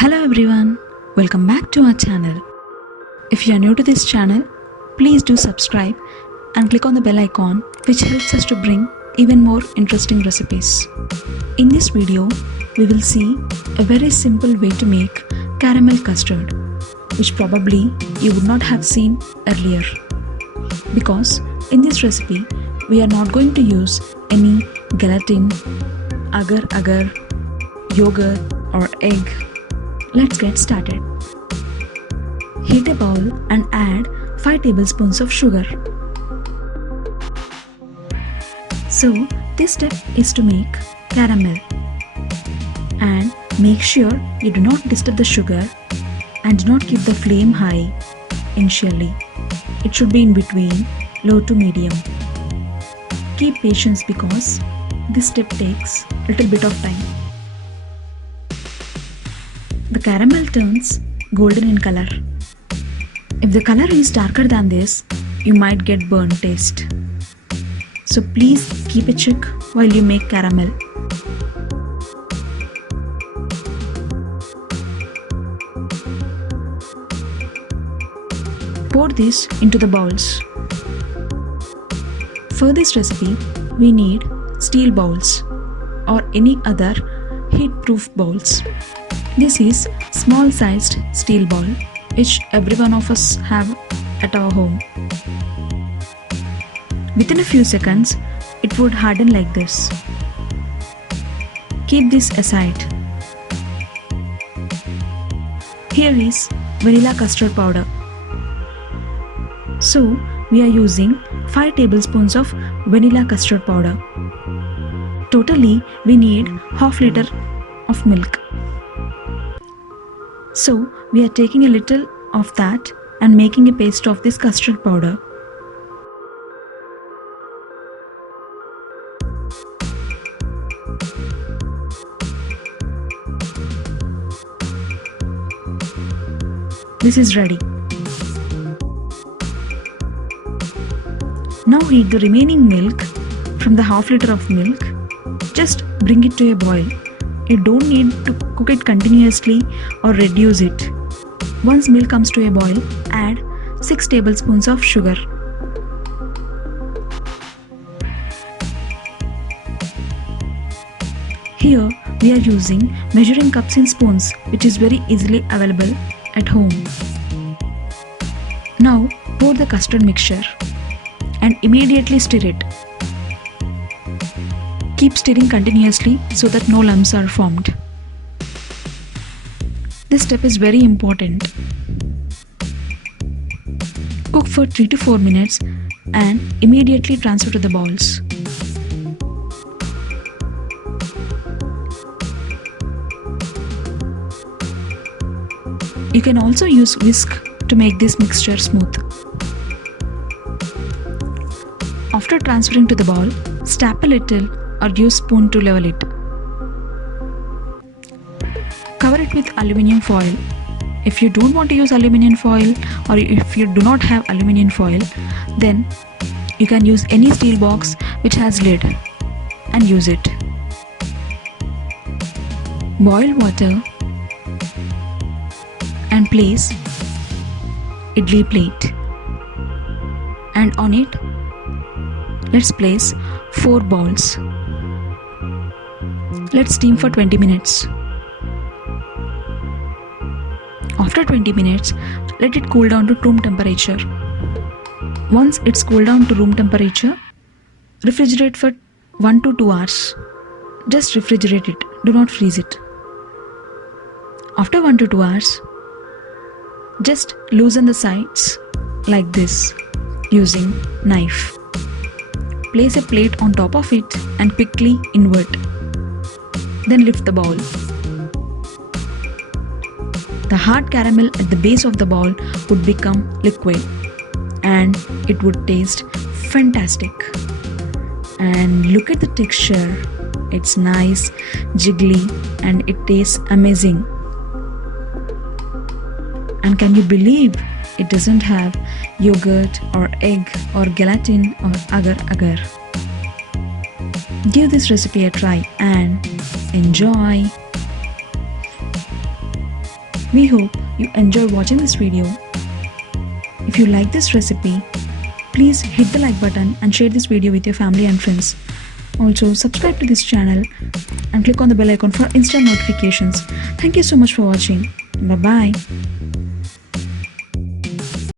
Hello everyone, welcome back to our channel. If you are new to this channel, please do subscribe and click on the bell icon which helps us to bring even more interesting recipes. In this video, we will see a very simple way to make caramel custard, which probably you would not have seen earlier. Because in this recipe, we are not going to use any gelatin, agar agar, yogurt or egg. Let's get started. Heat a bowl and add 5 tablespoons of sugar. So this step is to make caramel. And make sure you do not disturb the sugar and do not keep the flame high initially. It should be in between low to medium. Keep patience because this step takes a little bit of time. The caramel turns golden in color. If the color is darker than this, you might get burnt taste. So please keep a check while you make caramel. Pour this into the bowls. For this recipe, we need steel bowls or any other heat-proof bowls. This is small sized steel bowl which every one of us have at our home. Within a few seconds, it would harden like this. Keep this aside. Here is vanilla custard powder. So we are using 5 tablespoons of vanilla custard powder. Totally we need half liter of milk. So we are taking a little of that and making a paste of this custard powder. This is ready. Now heat the remaining milk from the half liter of milk. Just bring it to a boil. You don't need to cook it continuously or reduce it. Once milk comes to a boil, add 6 tablespoons of sugar. Here we are using measuring cups and spoons, which is very easily available at home. Now pour the custard mixture and immediately stir it. Keep stirring continuously so that no lumps are formed. This step is very important. Cook for 3 to 4 minutes and immediately transfer to the bowls. You can also use whisk to make this mixture smooth. After transferring to the bowl, stab a little or use spoon to level it. Cover it with aluminium foil. If you don't want to use aluminium foil or if you do not have aluminium foil, then you can use any steel box which has lid and use it. Boil water and place idli plate, and on it let's place 4 bowls. Let's steam for 20 minutes. After 20 minutes, let it cool down to room temperature. Once it's cooled down to room temperature, refrigerate for 1 to 2 hours. Just refrigerate it, do not freeze it. After 1 to 2 hours, just loosen the sides like this using knife. Place a plate on top of it and quickly invert. Then lift the bowl. The hard caramel at the base of the bowl would become liquid and it would taste fantastic. And look at the texture. It's nice, jiggly, and it tastes amazing. And can you believe it doesn't have yogurt or egg or gelatin or agar agar? Give this recipe a try and enjoy! We hope you enjoy watching this video. If you like this recipe, please hit the like button and share this video with your family and friends. Also, subscribe to this channel and click on the bell icon for instant notifications. Thank you so much for watching. Bye bye.